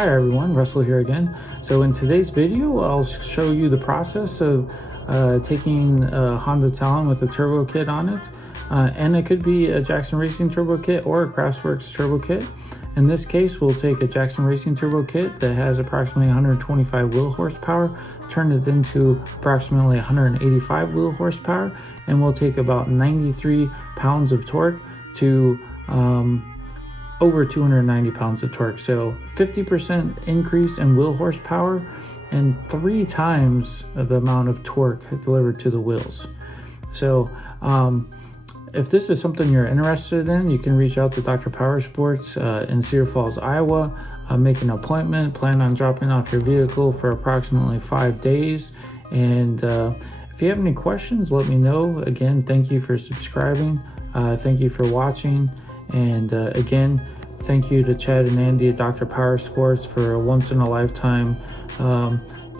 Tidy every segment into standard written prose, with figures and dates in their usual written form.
Hi everyone, Russell here again. So in today's video, I'll show you the process of taking a Honda Talon with a turbo kit on it. And it could be a Jackson Racing turbo kit or a Craftsworks turbo kit. In this case, we'll take a Jackson Racing turbo kit that has approximately 125 wheel horsepower, turn it into approximately 185 wheel horsepower, and we'll take about 93 pounds of torque to over 290 pounds of torque. So 50% increase in wheel horsepower and 3 times the amount of torque delivered to the wheels. So if this is something you're interested in, you can reach out to Dr Powersports in Cedar Falls, Iowa. Make an appointment, plan on dropping off your vehicle for approximately 5 days. And if you have any questions, let me know. Again, thank you for subscribing. Thank you for watching. And again, thank you to Chad and Andy at Dr Powersports for a once-in-a-lifetime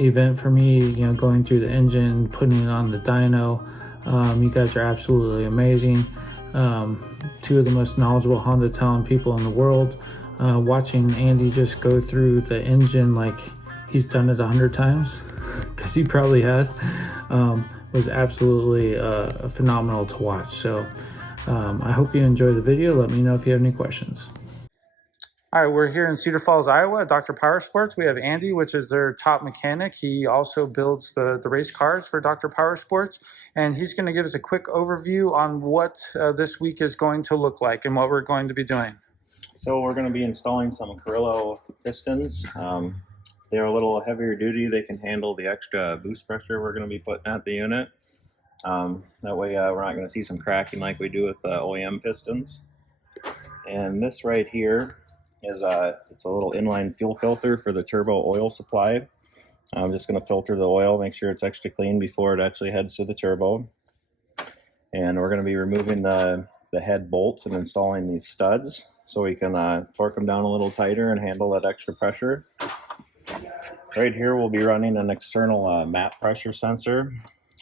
event for me, you know, going through the engine, putting it on the dyno. You guys are absolutely amazing. 2 of the most knowledgeable Honda Talon people in the world. Watching Andy just go through the engine like he's done it 100 times, because he probably has, was absolutely phenomenal to watch. So I hope you enjoy the video. Let me know if you have any questions. All right, we're here in Cedar Falls, Iowa at Dr Powersports. We have Andy, which is their top mechanic. He also builds the race cars for Dr Powersports, and he's going to give us a quick overview on what this week is going to look like and what we're going to be doing. So we're going to be installing some Carrillo Pistons. They're a little heavier duty. They can handle the extra boost pressure we're going to be putting at the unit. That way we're not going to see some cracking like we do with OEM Pistons. And this right here is it's a little inline fuel filter for the turbo oil supply. I'm just going to filter the oil, make sure it's extra clean before it actually heads to the turbo. And we're going to be removing the head bolts and installing these studs so we can torque them down a little tighter and handle that extra pressure. Right here we'll be running an external map pressure sensor,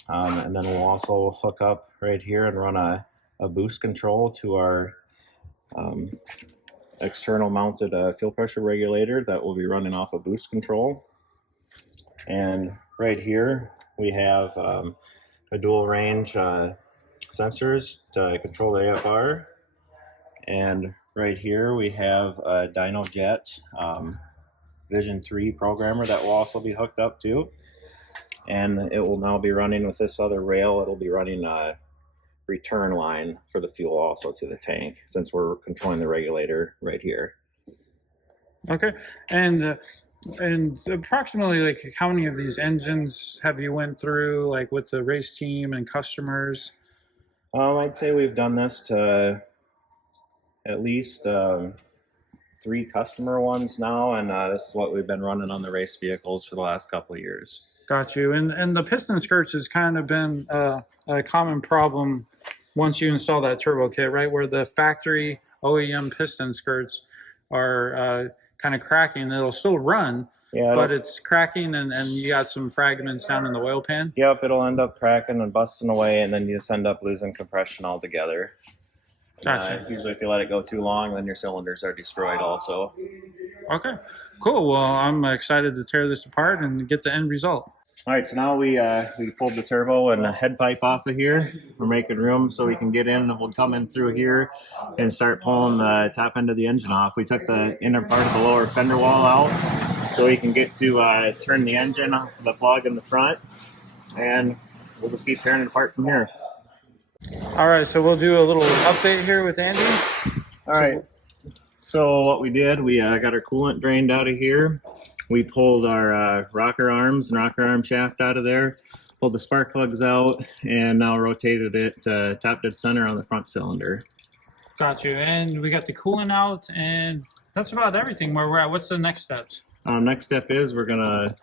and then we'll also hook up right here and run a boost control to our external mounted fuel pressure regulator that will be running off a boost control. And right here we have a dual range sensors to control the AFR. And right here we have a Dyno Jet Vision 3 programmer that will also be hooked up to. And it will now be running with this other rail. It'll be running a return line for the fuel also to the tank, since we're controlling the regulator right here. Okay, and approximately, like, how many of these engines have you went through, like, with the race team and customers? I'd say we've done this to at least 3 customer ones now, and this is what we've been running on the race vehicles for the last couple of years. Got you. And the piston skirts has kind of been a common problem once you install that turbo kit, right? Where the factory OEM piston skirts are kind of cracking. It'll still run, yeah, but it's cracking, and you got some fragments down in the oil pan. Yep, it'll end up cracking and busting away, and then you just end up losing compression altogether. Gotcha. Usually if you let it go too long, then your cylinders are destroyed also. Okay, cool. Well, I'm excited to tear this apart and get the end result. All right, so now we pulled the turbo and the head pipe off of here. We're making room so we can get in, and we'll come in through here and start pulling the top end of the engine off. We took the inner part of the lower fender wall out so we can get to turn the engine off of the plug in the front, and we'll just keep tearing it apart from here. All right, so we'll do a little update here with Andy. All right, so what we did, we got our coolant drained out of here. We pulled our rocker arms and rocker arm shaft out of there, pulled the spark plugs out, and now rotated it top dead center on the front cylinder. Got you. And we got the coolant out, and that's about everything where we're at. What's the next steps? Next step is we're going to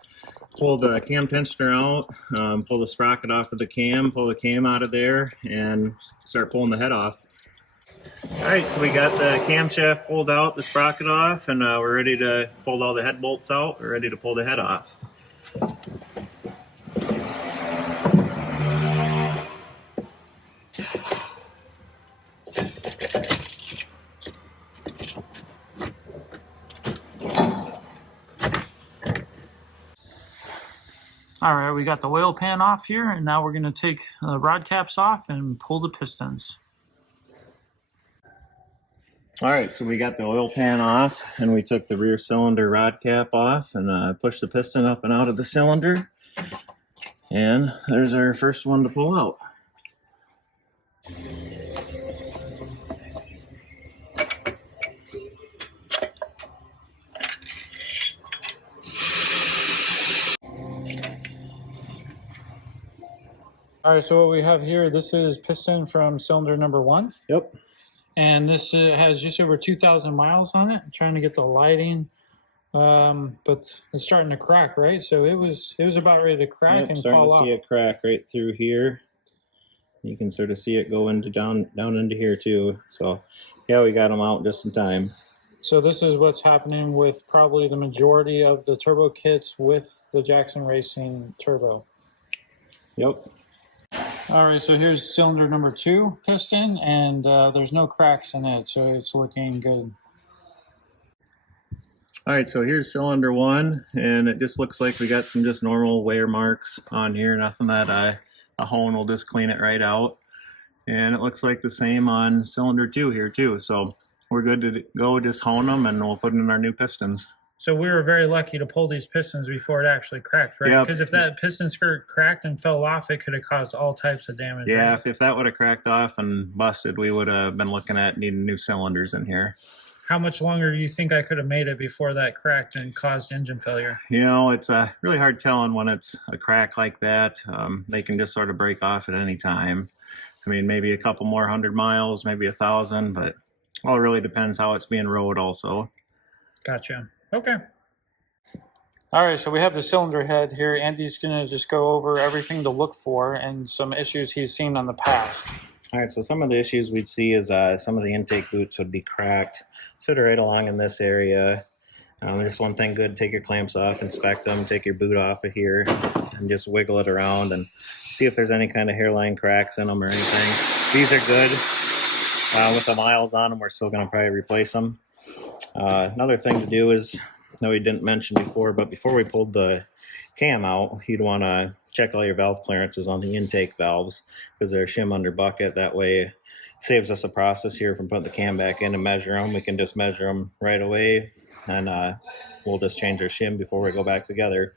pull the cam tensioner out, pull the sprocket off of the cam, pull the cam out of there, and start pulling the head off. All right, so we got the camshaft pulled out, the sprocket off, and we're ready to pull all the head bolts out. We're ready to pull the head off. All right, we got the oil pan off here, and now we're going to take the rod caps off and pull the pistons. All right, so we got the oil pan off, and we took the rear cylinder rod cap off and pushed the piston up and out of the cylinder. And there's our first one to pull out. All right, so what we have here, this is piston from cylinder number 1. Yep. And this has just over 2,000 miles on it. I'm trying to get the lighting, but it's starting to crack, right? So it was about ready to crack and fall off. Starting to see it crack right through here. You can sort of see it go into down into here too. So yeah, we got them out just in time. So this is what's happening with probably the majority of the turbo kits with the Jackson Racing turbo. Yep. All right, so here's cylinder number 2 piston, and there's no cracks in it, so it's looking good. All right, so here's cylinder 1, and it just looks like we got some just normal wear marks on here, nothing that a hone will just clean it right out. And it looks like the same on cylinder 2 here too, so we're good to go. Just hone them and we'll put in our new pistons. So we were very lucky to pull these pistons before it actually cracked, right? Yep. Because if that piston skirt cracked and fell off, it could have caused all types of damage. Yeah, right? if that would have cracked off and busted, we would have been looking at needing new cylinders in here. How much longer do you think I could have made it before that cracked and caused engine failure? You know, it's really hard telling when it's a crack like that. They can just sort of break off at any time. I mean, maybe a couple more 100 miles, maybe 1,000, but well, it really depends how it's being rode also. Gotcha. Okay. All right, so we have the cylinder head here. Andy's going to just go over everything to look for and some issues he's seen on the past. All right, so some of the issues we'd see is some of the intake boots would be cracked, sort of right along in this area. Just one thing good, take your clamps off, inspect them, take your boot off of here, and just wiggle it around and see if there's any kind of hairline cracks in them or anything. These are good. With the miles on them, we're still going to probably replace them. Another thing to do is, that we didn't mention before, but before we pulled the cam out, you'd want to check all your valve clearances on the intake valves because they're shim under bucket. That way it saves us a process here from putting the cam back in and measure them. We can just measure them right away, and we'll just change our shim before we go back together.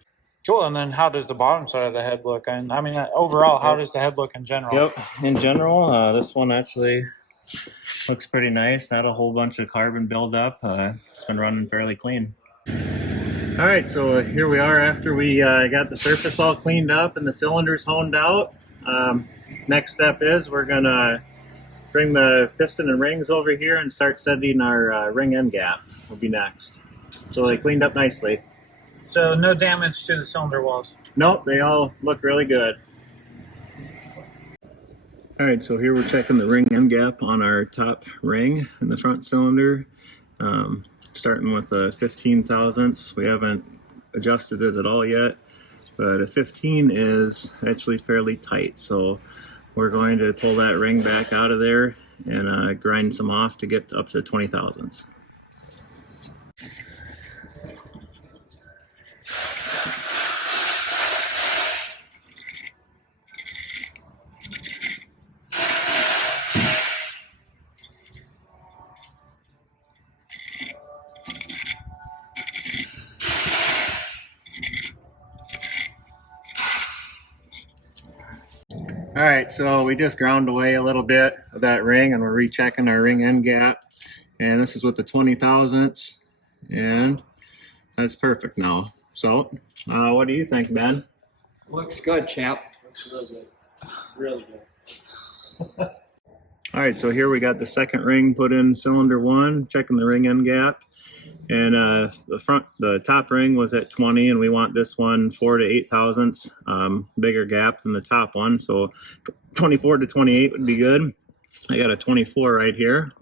Cool. And then how does the bottom side of the head look? And I mean, overall, how does the head look in general? Yep. In general, this one actually looks pretty nice. Not a whole bunch of carbon buildup. It's been running fairly clean. All right, so here we are after we got the surface all cleaned up and the cylinders honed out. Next step is we're gonna bring the piston and rings over here and start setting our ring end gap. Will be next. So they cleaned up nicely. So no damage to the cylinder walls? Nope, they all look really good. All right, so here we're checking the ring end gap on our top ring in the front cylinder. Starting with a 15 thousandths. We haven't adjusted it at all yet, but a 15 is actually fairly tight. So we're going to pull that ring back out of there and grind some off to get up to 20 thousandths. All right, so we just ground away a little bit of that ring and we're rechecking our ring end gap. And this is with the 20 thousandths, and that's perfect now. So what do you think, Ben? Looks good, champ. Looks really good. Really good. All right, so here we got the second ring put in cylinder 1, checking the ring end gap. And the top ring was at 20, and we want this one 4 to 8 thousandths bigger gap than the top one. So 24 to 28 would be good. I got a 24 right here.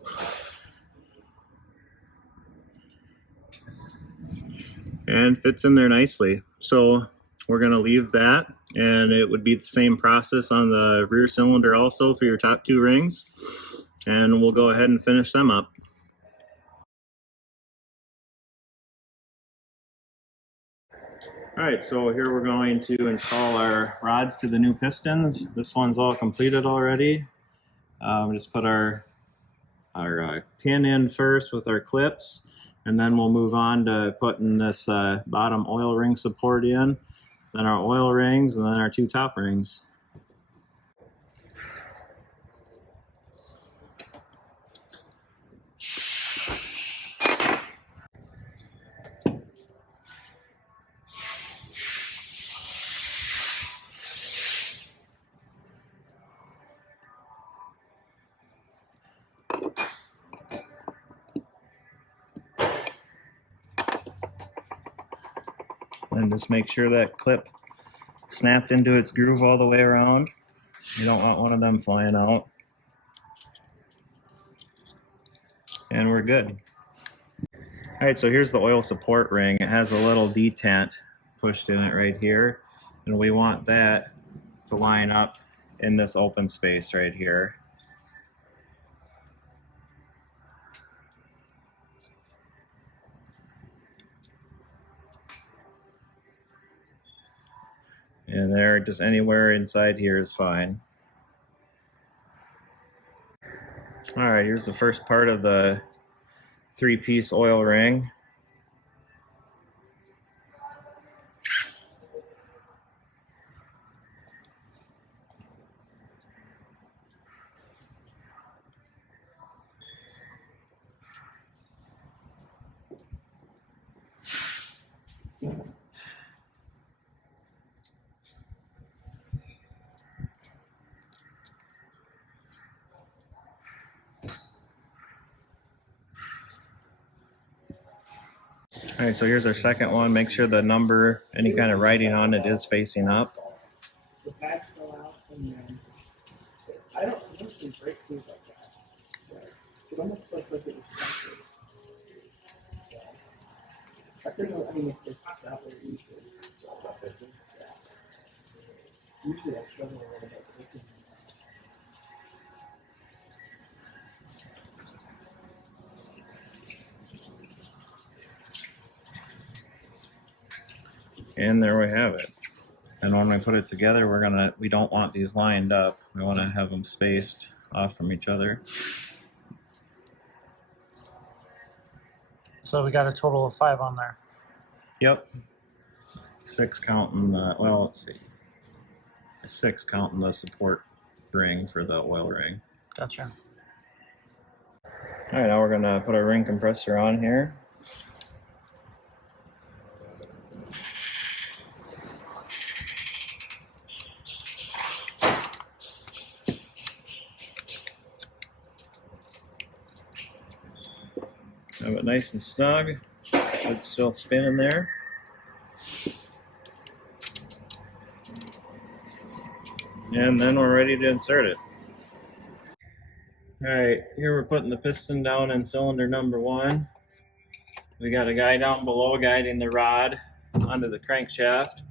And fits in there nicely. So we're gonna leave that, and it would be the same process on the rear cylinder also for your top 2 rings. And we'll go ahead and finish them up. All right, so here we're going to install our rods to the new pistons. This one's all completed already. Just put our pin in first with our clips, and then we'll move on to putting this bottom oil ring support in, then our oil rings, and then our two top rings. And just make sure that clip snapped into its groove all the way around. You don't want one of them flying out. And we're good. All right, so here's the oil support ring. It has a little detent pushed in it right here. And we want that to line up in this open space right here. And there, just anywhere inside here is fine. All right, here's the first part of the three-piece oil ring. All right, so here's our second one. Make sure the number, any kind of writing on it is facing up. The pads fell out, and then I don't usually break things like that. It almost like it was punctured. I couldn't. I mean, if they popped out, they're easy. So usually I struggle a little bit with it. And there we have it. And when we put it together, we don't want these lined up. We want to have them spaced off from each other. So we got a total of 5 on there. Yep. 6 counting the, well, let's see. 6 counting the support ring for the oil ring. Gotcha. All right, now we're gonna put our ring compressor on here. Have it nice and snug. It's still spinning there. And then we're ready to insert it. All right, here we're putting the piston down in cylinder number 1. We got a guy down below guiding the rod onto the crankshaft.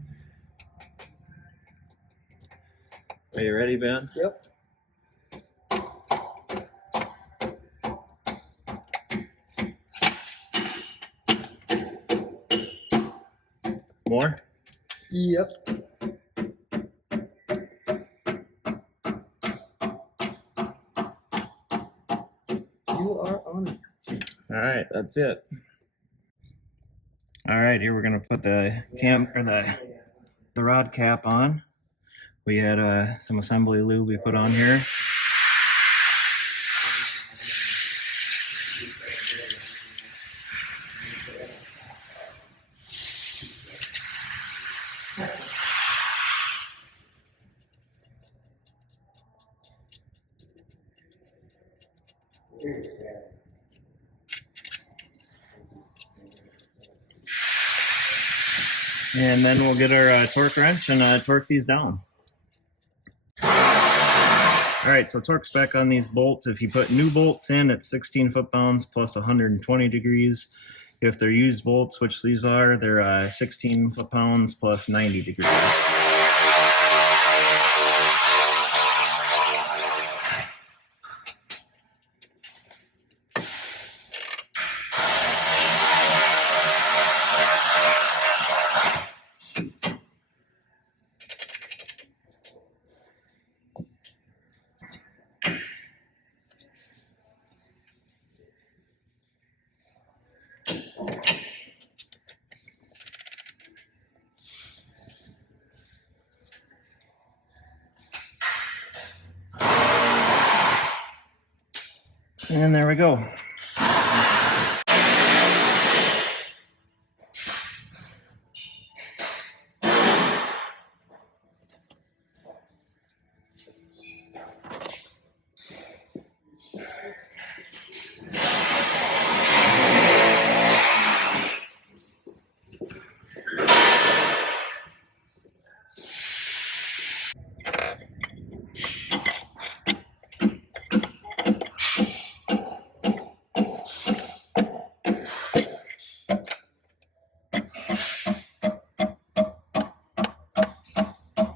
Are you ready, Ben? Yep. More? Yep. You are on it. All right, that's it. All right, here we're gonna put the cam or the rod cap on. We had some assembly lube we put on here. And then we'll get our torque wrench and torque these down. All right, so torque spec on these bolts. If you put new bolts in, it's 16 foot-pounds plus 120 degrees. If they're used bolts, which these are, they're 16 foot-pounds plus 90 degrees. And there we go.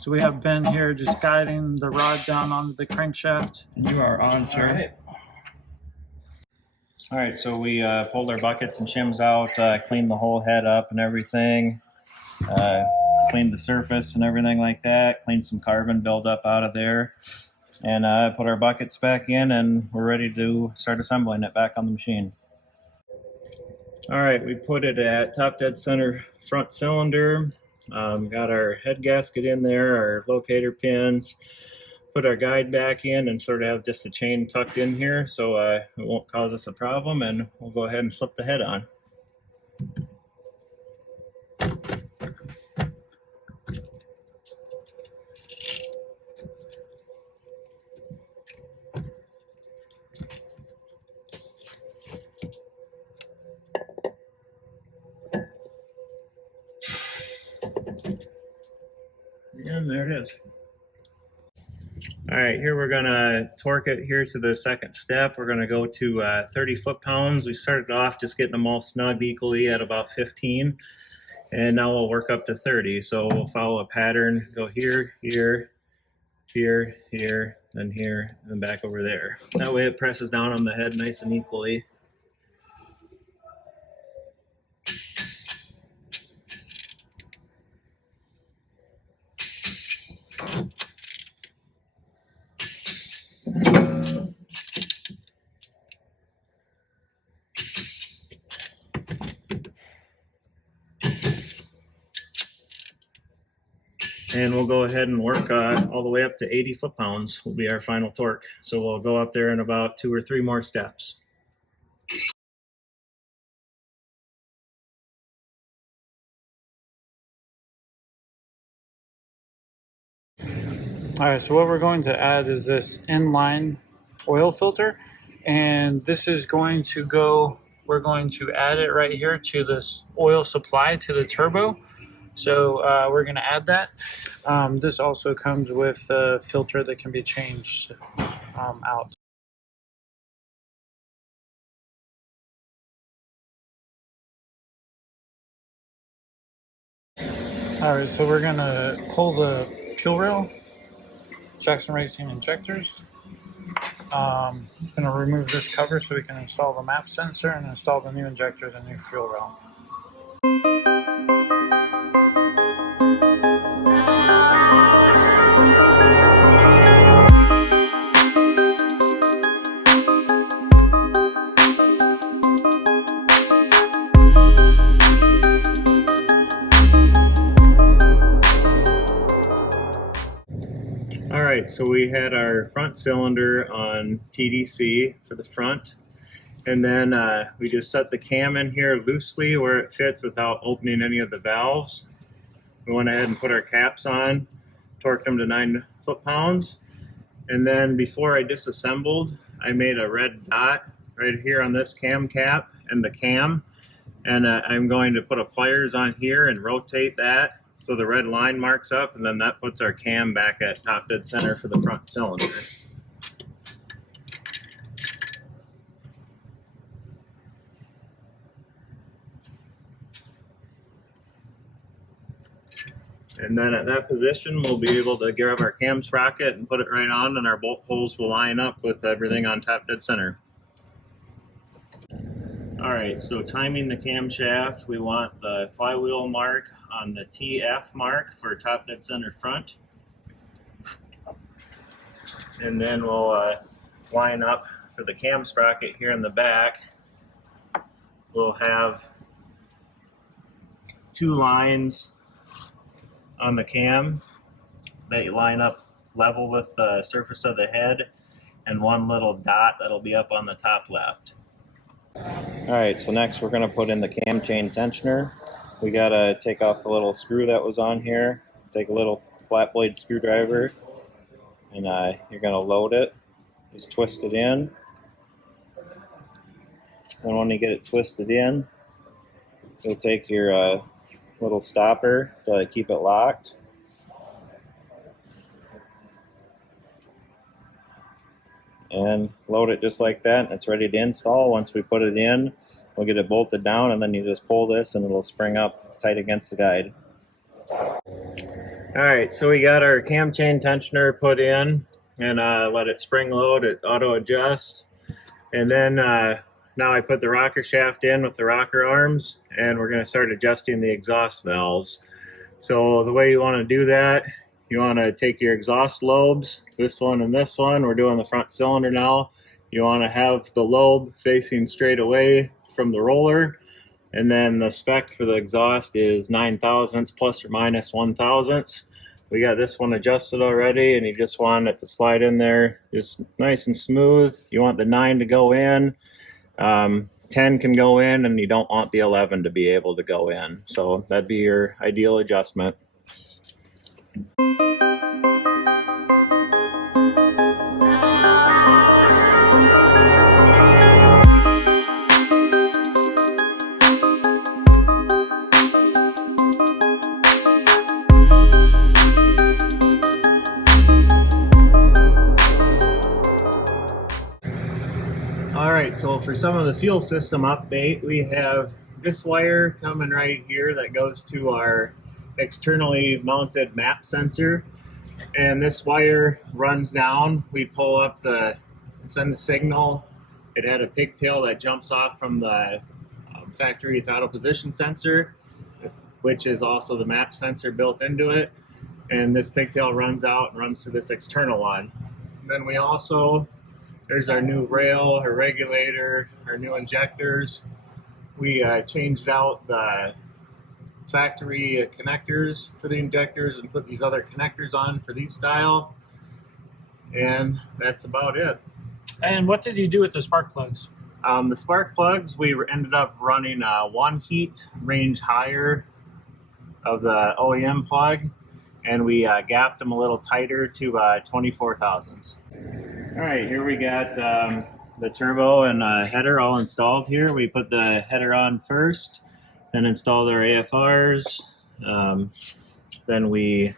So we have Ben here just guiding the rod down onto the crankshaft. You are on, sir. All right, so we pulled our buckets and shims out, cleaned the whole head up and everything, cleaned the surface and everything like that, cleaned some carbon buildup out of there, and put our buckets back in, and we're ready to start assembling it back on the machine. All right, we put it at top dead center front cylinder, got our head gasket in there, our locator pins, put our guide back in, and sort of have just the chain tucked in here so it won't cause us a problem, and we'll go ahead and slip the head on. And there it is. All right, here we're gonna torque it here to the second step. We're gonna go to 30 foot-pounds. We started off just getting them all snugged equally at about 15, and now we'll work up to 30. So we'll follow a pattern, go here, here, here, here, then here, and back over there. That way it presses down on the head nice and equally. And we'll go ahead and work all the way up to 80 foot-pounds will be our final torque. So we'll go up there in about 2 or 3 more steps. All right, so what we're going to add is this inline oil filter, and this is going to go, we're going to add it right here to this oil supply to the turbo. So we're going to add that. This also comes with a filter that can be changed out. All right, so we're going to pull the fuel rail, Jackson Racing injectors. Going to remove this cover so we can install the map sensor and install the new injectors and new fuel rail. All right, so we had our front cylinder on TDC for the front, and then we just set the cam in here loosely where it fits without opening any of the valves. We went ahead and put our caps on, torqued them to 9 foot-pounds, and then before I disassembled, I made a red dot right here on this cam cap and the cam, and I'm going to put a pliers on here and rotate that so the red line marks up, and then that puts our cam back at top dead center for the front cylinder. And then at that position, we'll be able to grab our cam sprocket and put it right on, and our bolt holes will line up with everything on top dead center. All right, so timing the camshaft, we want the flywheel mark on the TF mark for top dead center front. And then we'll line up for the cam sprocket here in the back. We'll have 2 lines on the cam that line up level with the surface of the head, and one little dot that'll be up on the top left. All right, so next we're going to put in the cam chain tensioner. We got to take off the little screw that was on here. Take a little flat blade screwdriver, and you're going to load it. Just twist it in. And when you get it twisted in, you'll take your little stopper to keep it locked. And load it just like that, and it's ready to install. Once we put it in, we'll get it bolted down, and then you just pull this and it'll spring up tight against the guide. Alright, so we got our cam chain tensioner put in, and let it spring load, it auto adjust. And then now I put the rocker shaft in with the rocker arms, and we're going to start adjusting the exhaust valves. So the way you want to do that, you want to take your exhaust lobes, this one and this one. We're doing the front cylinder now. You want to have the lobe facing straight away from the roller. And then the spec for the exhaust is 9 thousandths plus or minus 1 thousandths. We got this one adjusted already, and you just want it to slide in there just nice and smooth. You want the 9 to go in. 10 can go in, and you don't want the 11 to be able to go in. So that'd be your ideal adjustment. Alright, so for some of the fuel system update, we have this wire coming right here that goes to our externally mounted map sensor. And this wire runs down. We pull up send the signal. It had a pigtail that jumps off from the factory throttle position sensor, which is also the map sensor built into it. And this pigtail runs out and runs to this external one. Then we also, there's our new rail, our regulator, our new injectors. We changed out the factory connectors for the injectors and put these other connectors on for these style. And that's about it. And what did you do with the spark plugs? The spark plugs, we ended up running one heat range higher of the OEM plug, and we gapped them a little tighter to 24 thousandths. All right, here we got the turbo and header all installed here. We put the header on first, then installed our AFRs. Then we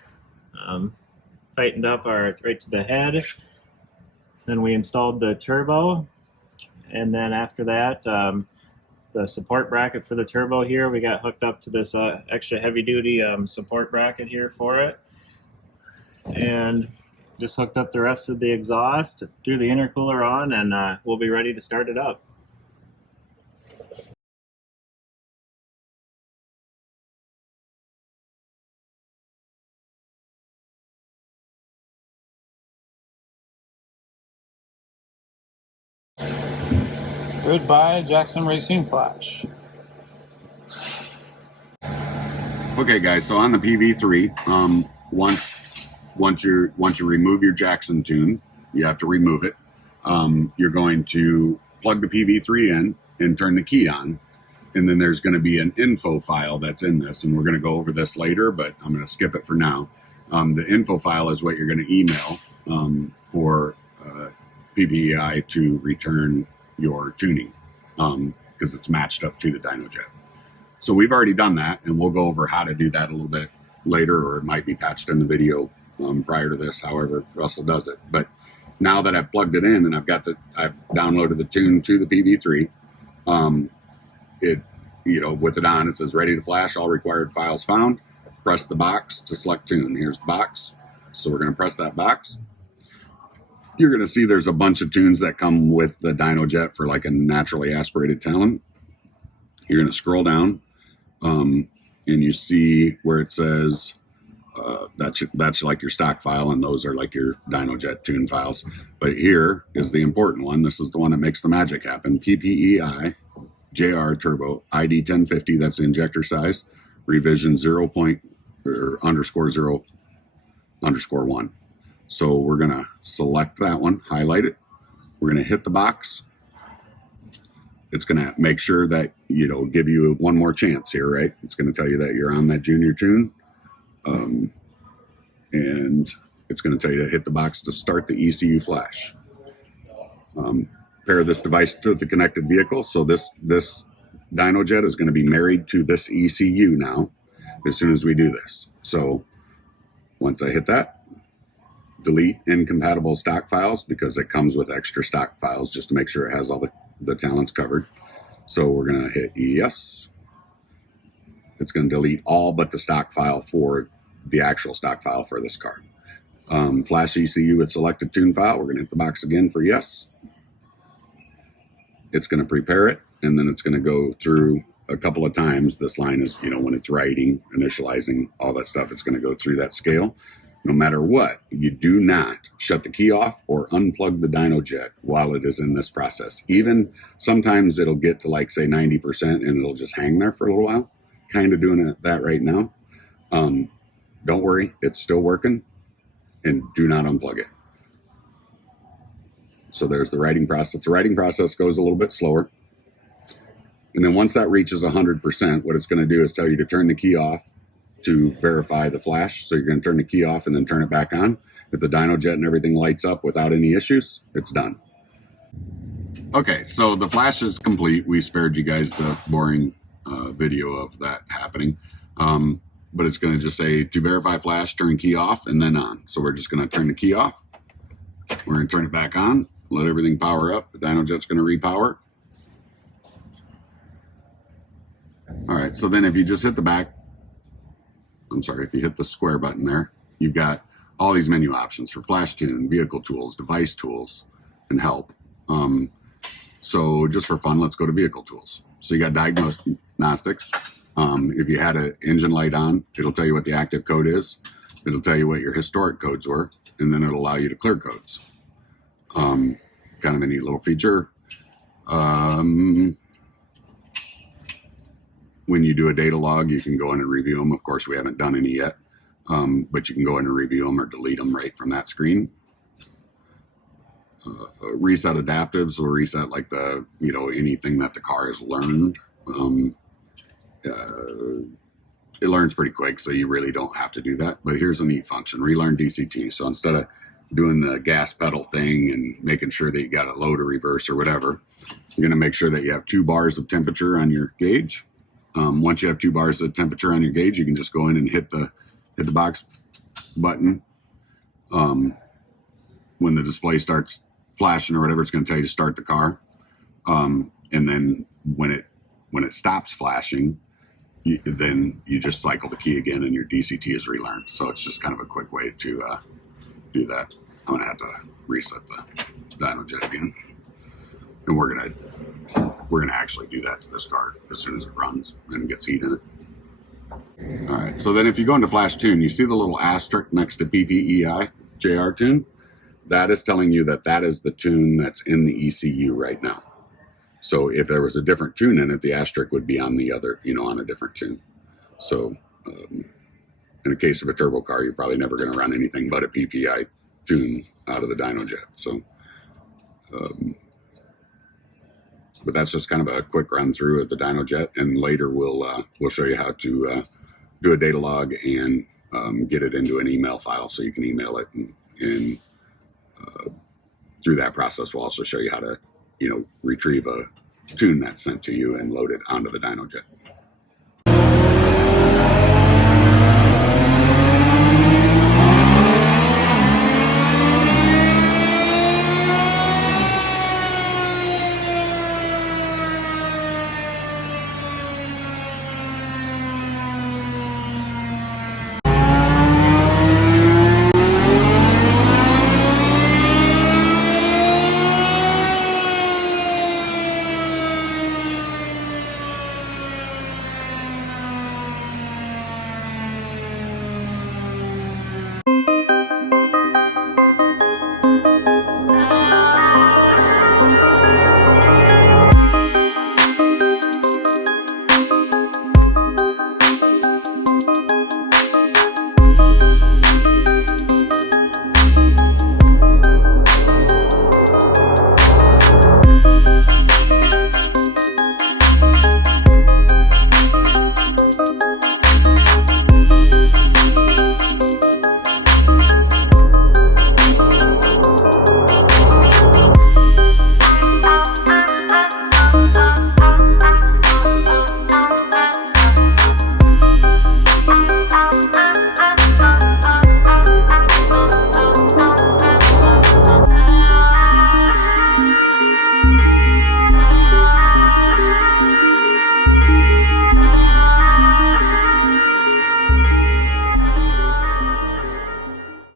tightened up our right to the head. Then we installed the turbo, and then after that, the support bracket for the turbo here, we got hooked up to this extra heavy-duty support bracket here for it, and just hooked up the rest of the exhaust, threw the intercooler on, and we'll be ready to start it up. Goodbye, Jackson Racing Flash. Okay, guys. So on the PV3, once you remove your Jackson tune, you have to remove it. You're going to plug the PV3 in and turn the key on, and then there's going to be an info file that's in this, and we're going to go over this later, but I'm going to skip it for now. The info file is what you're going to email for PPEI to return your tuning because it's matched up to the dyno jet. So we've already done that, and we'll go over how to do that a little bit later, or it might be patched in the video prior to this, however Russell does it. But now that I've plugged it in and I've downloaded the tune to the PV3, with it on, it says ready to flash, all required files found. Press the box to select tune. Here's the box. So we're going to press that box. You're going to see there's a bunch of tunes that come with the dyno jet for like a naturally aspirated Talon. You're going to scroll down and you see where it says that's like your stock file, and those are like your dyno jet tune files. But here is the important one. This is the one that makes the magic happen. PPEI JR Turbo ID 1050. That's the injector size. Revision 0._0_1. So we're going to select that one, highlight it, We're going to hit the box. It's going to make sure that, give you one more chance here, right? It's going to tell you that you're on that junior tune. And it's going to tell you to hit the box to start the ECU flash. Pair this device to the connected vehicle. So this dyno jet is going to be married to this ECU now as soon as we do this. So once I hit that, delete incompatible stock files, because it comes with extra stock files just to make sure it has all the Talons covered. So we're going to hit yes. It's going to delete all but the stock file for the actual stock file for this car. Flash ECU with selected tune file. We're going to hit the box again for yes. It's going to prepare it, and then it's going to go through a couple of times. This line is, when it's writing, initializing, all that stuff, it's going to go through that scale. No matter what, you do not shut the key off or unplug the dyno jet while it is in this process. Even sometimes it'll get to like, say, 90%, and it'll just hang there for a little while. Kind of doing that right now. Don't worry, it's still working, and do not unplug it. So there's the writing process. The writing process goes a little bit slower. And then once that reaches 100%, what it's going to do is tell you to turn the key off to verify the flash. So you're going to turn the key off and then turn it back on. If the dyno jet and everything lights up without any issues, it's done. Okay, so the flash is complete. We spared you guys the boring video of that happening. But it's going to just say to verify flash, turn key off and then on. So we're just going to turn the key off. We're going to turn it back on, let everything power up. The dyno jet's going to repower. All right, so then if you just hit if you hit the square button there, you've got all these menu options for flash tune, vehicle tools, device tools, and help. So just for fun, let's go to vehicle tools. So you got diagnostics. If you had an engine light on, it'll tell you what the active code is. It'll tell you what your historic codes were, and then it'll allow you to clear codes. Kind of a neat little feature. When you do a data log, you can go in and review them. Of course, we haven't done any yet, but you can go in and review them or delete them right from that screen. Reset adaptives will reset like anything that the car has learned. It learns pretty quick, so you really don't have to do that. But here's a neat function, relearn DCT. So instead of doing the gas pedal thing and making sure that you got it low to reverse or whatever, you're going to make sure that you have 2 bars of temperature on your gauge. Once you have 2 bars of temperature on your gauge, you can just go in and hit the box button. When the display starts flashing or whatever, it's going to tell you to start the car. And then when it stops flashing, then you just cycle the key again and your DCT is relearned. So it's just kind of a quick way to do that. I'm going to have to reset the dyno jet again. And we're going to actually do that to this car as soon as it runs and gets heat in it. All right, so then if you go into flash tune, you see the little asterisk next to PPEI JR tune. That is telling you that is the tune that's in the ECU right now. So if there was a different tune in it, the asterisk would be on the other, on a different tune. So in the case of a turbo car, you're probably never going to run anything but a PPI tune out of the dyno jet. So, but that's just kind of a quick run through of the dyno jet, and later we'll show you how to do a data log and get it into an email file so you can email it, and through that process we'll also show you how to retrieve a tune that's sent to you and load it onto the dyno jet.